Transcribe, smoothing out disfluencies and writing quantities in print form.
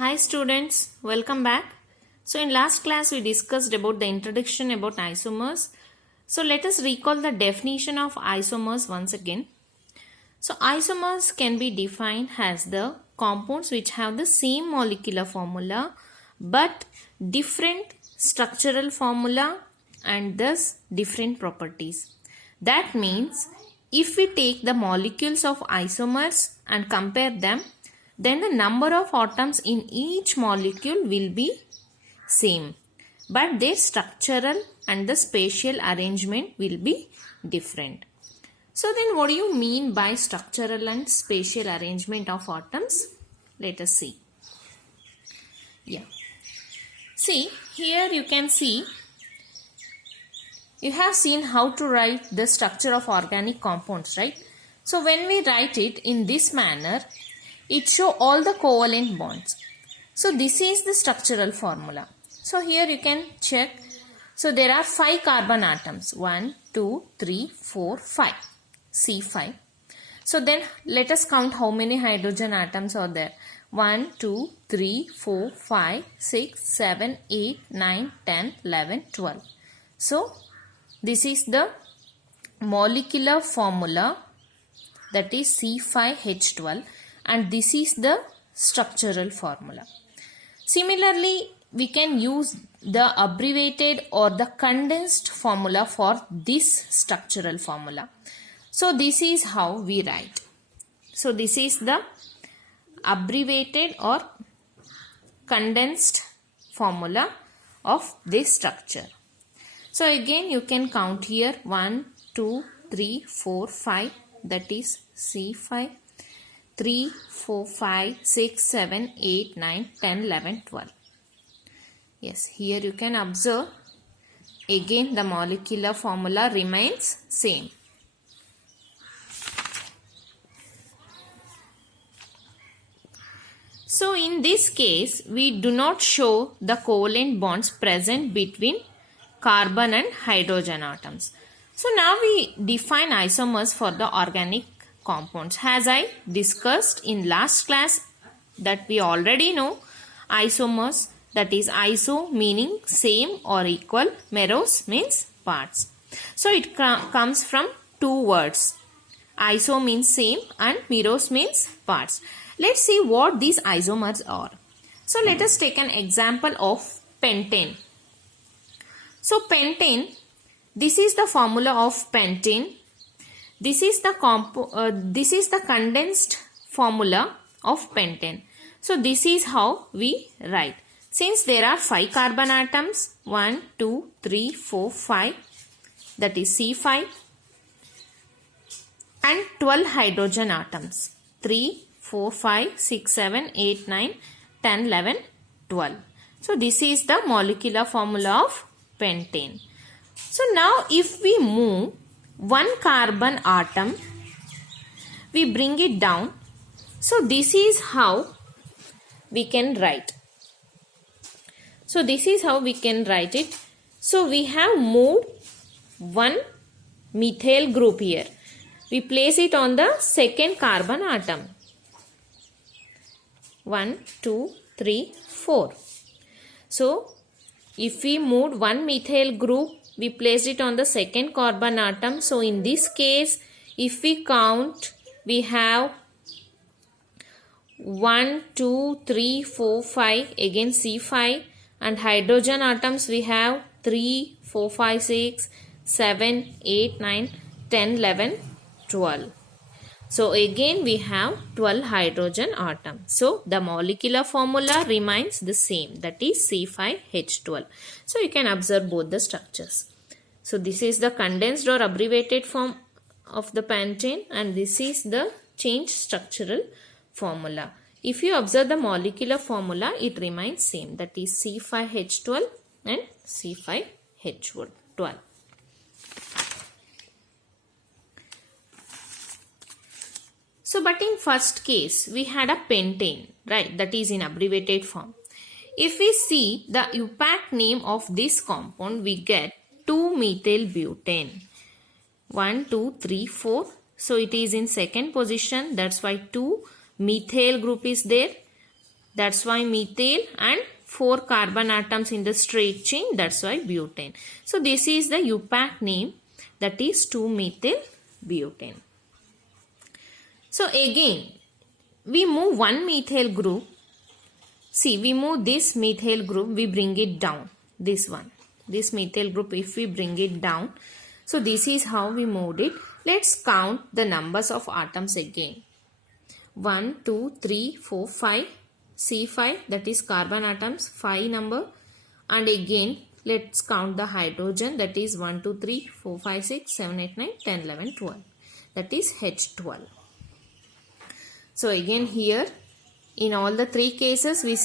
Hi students, welcome back. So in last class we discussed about the introduction about isomers. So let us recall the definition of isomers once again. So isomers can be defined as the compounds which have the same molecular formula but different structural formula and thus different properties. That means if we take the molecules of isomers and compare them, then the number of atoms in each molecule will be same, but their structural and the spatial arrangement will be different. So then what do you mean by structural and spatial arrangement of atoms? Let us see. See, here you can see, you have seen how to write the structure of organic compounds, right? So when we write it in this manner, it shows all the covalent bonds. So this is the structural formula. So here you can check. So there are 5 carbon atoms. 1, 2, 3, 4, 5. C5. So then let us count how many hydrogen atoms are there. 1, 2, 3, 4, 5, 6, 7, 8, 9, 10, 11, 12. So this is the molecular formula, that is C5H12, and this is the structural formula. Similarly, we can use the abbreviated or the condensed formula for this structural formula. So this is how we write. So this is the abbreviated or condensed formula of this structure. So again you can count here 1, 2, 3, 4, 5, that is C5. 3, 4, 5, 6, 7, 8, 9, 10, 11, 12. Yes, here you can observe again the molecular formula remains same. So in this case, we do not show the covalent bonds present between carbon and hydrogen atoms. So now we define isomers for the organic compounds. As I discussed in last class, that we already know isomers, that is iso meaning same or equal, meros means parts. So it comes from two words. Iso means same and meros means parts. Let's see what these isomers are. So let us take an example of pentane. So pentane, this is the formula of pentane. This is the condensed formula of pentane. So this is how we write. Since there are 5 carbon atoms, 1, 2, 3, 4, 5, that is C5, and 12 hydrogen atoms, 3, 4, 5, 6, 7, 8, 9, 10, 11, 12. So this is the molecular formula of pentane. So now if we move one carbon atom, we bring it down. So this is how we can write. So this is how we can write it. So we have moved one methyl group here. We place it on the second carbon atom. 1, 2, 3, 4. So if we moved one methyl group, we placed it on the second carbon atom. So in this case, if we count, we have 1, 2, 3, 4, 5, again C5, and hydrogen atoms we have 3, 4, 5, 6, 7, 8, 9, 10, 11, 12. So again we have 12 hydrogen atoms. So the molecular formula remains the same, that is C5H12. So you can observe both the structures. So this is the condensed or abbreviated form of the pentane, and this is the changed structural formula. If you observe the molecular formula, it remains same, that is C5H12 and C5H12. So but in first case, we had a pentane, right, that is in abbreviated form. If we see the UPAC name of this compound, we get 2-methyl butane. 1, 2, 3, 4. So it is in second position. That's why 2 methyl group is there. That's why methyl, and 4 carbon atoms in the straight chain, that's why butane. So this is the UPAC name, that is 2-methyl butane. So again, we move one methyl group. See, we move this methyl group, we bring it down. This one, this methyl group, if we bring it down. So this is how we moved it. Let's count the numbers of atoms again. 1, 2, 3, 4, 5. C5, that is carbon atoms, 5 number. And again, let's count the hydrogen, that is 1, 2, 3, 4, 5, 6, 7, 8, 9, 10, 11, 12. That is H12. So again here, in all the 3 cases, we